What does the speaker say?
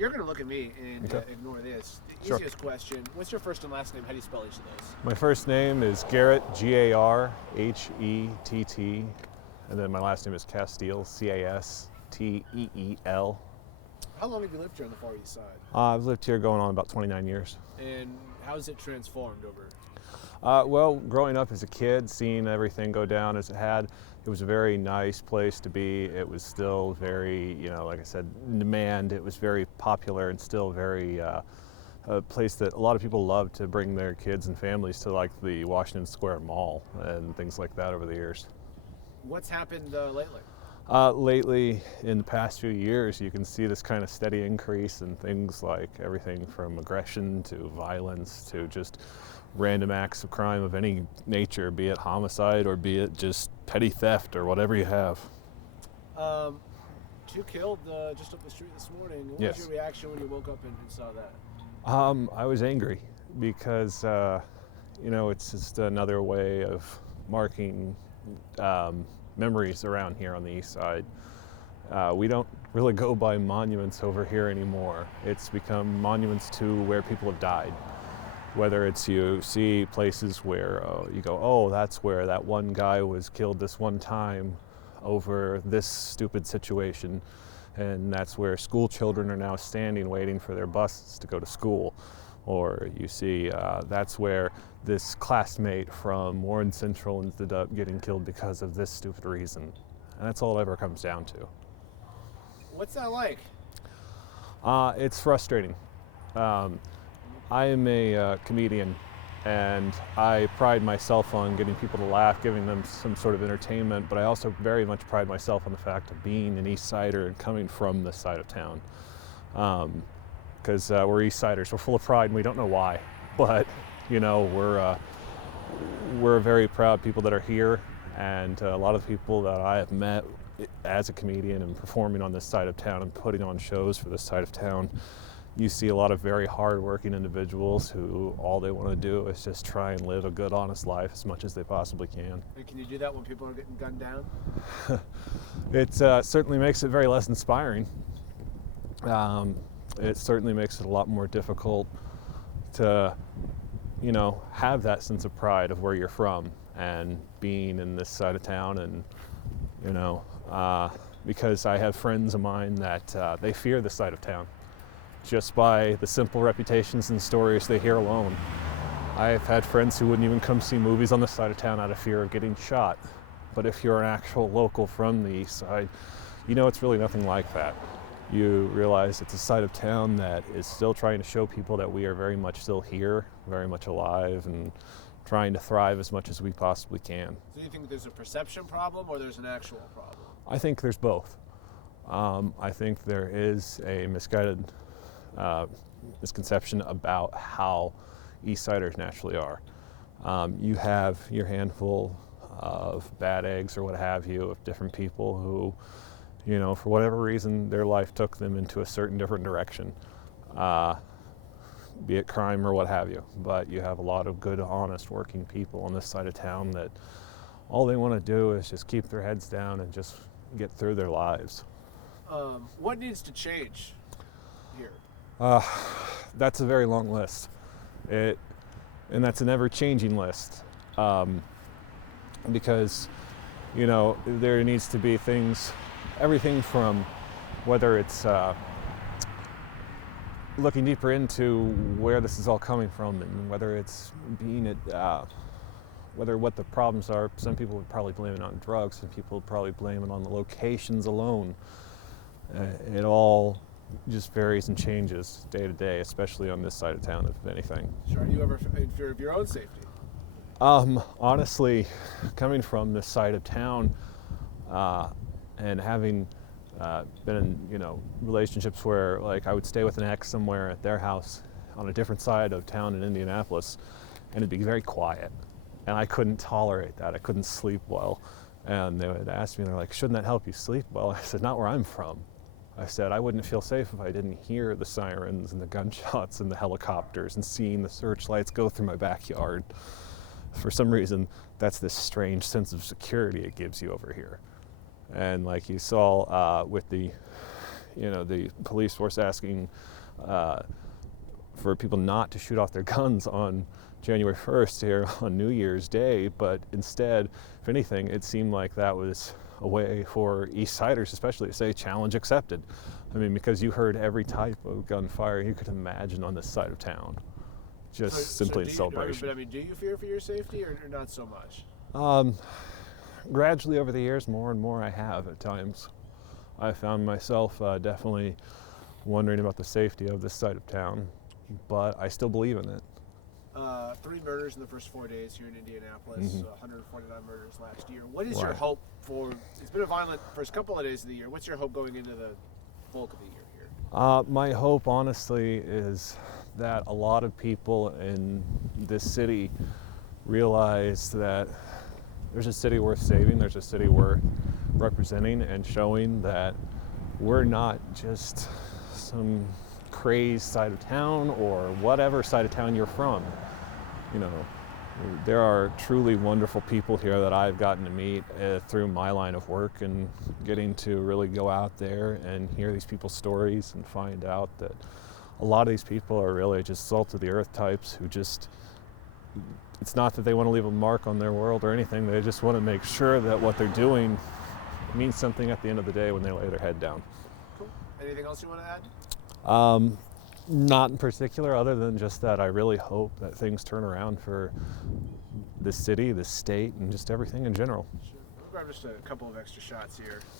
You're going to look at me and Okay. ignore this. The Sure. easiest question, what's your first and last name? How do you spell each of those? My first name is Garhett, Garhett, and then my last name is Casteel, Casteel. How long have you lived here on the Far East Side? I've lived here going on about 29 years. And how has it transformed over? Well, growing up as a kid, seeing everything go down as it had, it was a very nice place to be. It was still very, like I said, in demand. It was very popular and still very a place that a lot of people love to bring their kids and families to, like the Washington Square Mall and things like that over the years. What's happened lately? Lately, in the past few years, you can see this kind of steady increase in things like everything from aggression to violence to just random acts of crime of any nature, be it homicide or be it just petty theft or whatever you have. Two killed just up the street this morning. What Yes. was your reaction when you woke up and saw that? I was angry because, it's just another way of marking memories around here on the east side. We don't really go by monuments over here anymore. It's become monuments to where people have died. Whether it's you see places where you go, oh, that's where that one guy was killed this one time over this stupid situation. And that's where school children are now standing waiting for their buses to go to school. Or you see that's where this classmate from Warren Central ended up getting killed because of this stupid reason. And that's all it ever comes down to. What's that like? It's frustrating. I am a comedian, and I pride myself on getting people to laugh, giving them some sort of entertainment, but I also very much pride myself on the fact of being an East Sider and coming from this side of town. Because we're East Siders, we're full of pride and we don't know why, but we're very proud people that are here, and a lot of people that I have met as a comedian and performing on this side of town and putting on shows for this side of town. You see a lot of very hard-working individuals who all they want to do is just try and live a good, honest life as much as they possibly can. And can you do that when people are getting gunned down? It certainly makes it very less inspiring. It certainly makes it a lot more difficult to, have that sense of pride of where you're from and being in this side of town, and, because I have friends of mine that they fear this side of town, just by the simple reputations and stories they hear alone. I've had friends who wouldn't even come see movies on this side of town out of fear of getting shot. But if you're an actual local from the east side, it's really nothing like that. You realize it's a side of town that is still trying to show people that we are very much still here, very much alive, and trying to thrive as much as we possibly can. So you think there's a perception problem or there's an actual problem? I think there's both. I think there is a misguided misconception about how East Siders naturally are. You have your handful of bad eggs or what have you of different people who, for whatever reason, their life took them into a certain different direction, be it crime or what have you. But you have a lot of good, honest, working people on this side of town that all they want to do is just keep their heads down and just get through their lives. What needs to change here? That's a very long list. And that's an ever-changing list. Because, there needs to be things, everything from whether it's looking deeper into where this is all coming from, and whether it's being whether what the problems are. Some people would probably blame it on drugs, some people would probably blame it on the locations alone. It all just varies and changes day to day, especially on this side of town, if anything. Sure. Are you ever in fear of your own safety? Honestly, coming from this side of town and having been in relationships where, like, I would stay with an ex somewhere at their house on a different side of town in Indianapolis, and it'd be very quiet, and I couldn't tolerate that. I couldn't sleep well, and they would ask me, they're like, "Shouldn't that help you sleep well?" I said, "Not where I'm from." I said, "I wouldn't feel safe if I didn't hear the sirens and the gunshots and the helicopters and seeing the searchlights go through my backyard." For some reason, that's this strange sense of security it gives you over here. And like you saw with the, the police force asking for people not to shoot off their guns on January 1st here on New Year's Day, but instead, if anything, it seemed like that was a way for East Siders especially to say challenge accepted. I mean, because you heard every type of gunfire you could imagine on this side of town, just simply in celebration. But I mean, do you fear for your safety or not so much? Gradually over the years, more and more I have at times. I found myself definitely wondering about the safety of this side of town, but I still believe in it. 3 murders in the first 4 days here in Indianapolis, 149 murders last year. What is Right. your hope for, it's been a violent first couple of days of the year. What's your hope going into the bulk of the year here? My hope, honestly, is that a lot of people in this city realize that there's a city worth saving, there's a city worth representing, and showing that we're not just some crazed side of town or whatever side of town you're from. There are truly wonderful people here that I've gotten to meet through my line of work, and getting to really go out there and hear these people's stories and find out that a lot of these people are really just salt of the earth types who just, it's not that they want to leave a mark on their world or anything, they just want to make sure that what they're doing means something at the end of the day when they lay their head down. Cool. Anything else you want to add? Not in particular, other than just that I really hope that things turn around for this city, this state, and just everything in general. Sure. We'll grab just a couple of extra shots here.